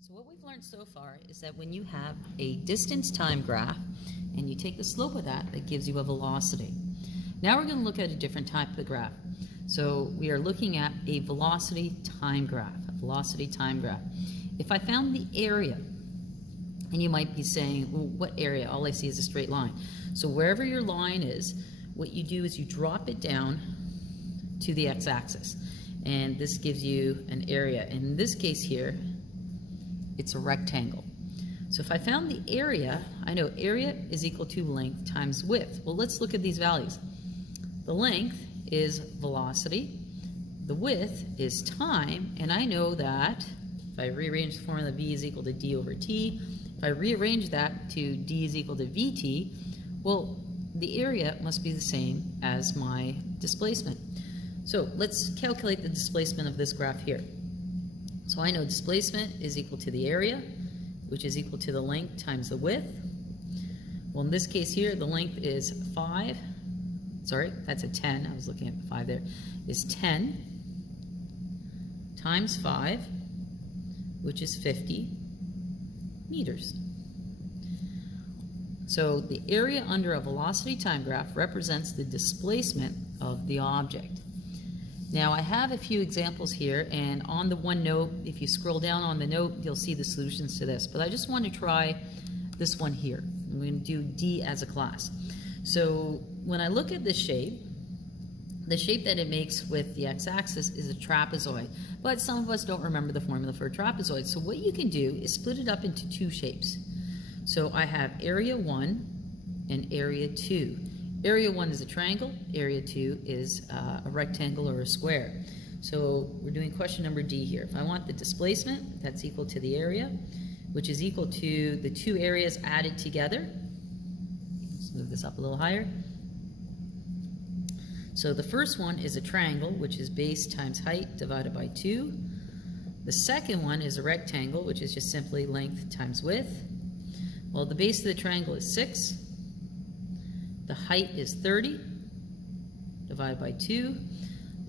So what we've learned so far is that when you have a distance time graph and you take the slope of that, that gives you a velocity. Now we're going to look at a different type of graph. So we are looking at a velocity time graph, If I found the area, and you might be saying, well, what area? All I see is a straight line. So wherever your line is, what you do is you drop it down to the x-axis. And this gives you an area. In this case here, it's a rectangle. So if I found the area, I know area is equal to length times width. Well, let's look at these values. The length is velocity, the width is time, and I know that if I rearrange the formula, v is equal to d over t, if I rearrange that to d is equal to vt, well, the area must be the same as my displacement. So let's calculate the displacement of this graph here. So I know displacement is equal to the area, which is equal to the length times the width. Well, in this case here, the length is 5. Sorry, that's a 10. I was looking at the 5 there. Is 10 times 5, which is 50 meters. So the area under a velocity time graph represents the displacement of the object. Now I have a few examples here, and on the one note, if you scroll down on the note, you'll see the solutions to this. But I just want to try this one here. I'm going to do D as a class. So when I look at this shape, the shape that it makes with the x-axis is a trapezoid. But some of us don't remember the formula for a trapezoid. So what you can do is split it up into two shapes. So I have area 1 and area 2. Area 1 is a triangle, area 2 is a rectangle or a square. So we're doing question number D here. If I want the displacement, that's equal to the area, which is equal to the two areas added together. Let's move this up a little higher. So the first one is a triangle, which is base times height divided by 2. The second one is a rectangle, which is just simply length times width. Well, the base of the triangle is 6. The height is 30 divided by 2,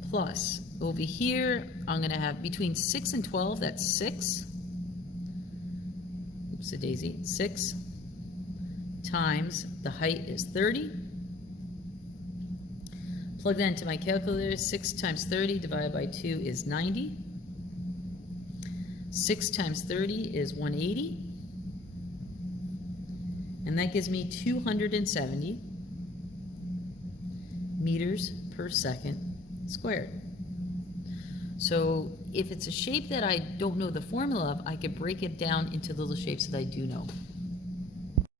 plus over here I'm going to have between 6 and 12, that's 6. Oops, a daisy. 6 times the height is 30. Plug that into my calculator. 6 times 30 divided by 2 is 90. 6 times 30 is 180. And that gives me 270 meters per second squared. So if it's a shape that I don't know the formula of, I could break it down into little shapes that I do know.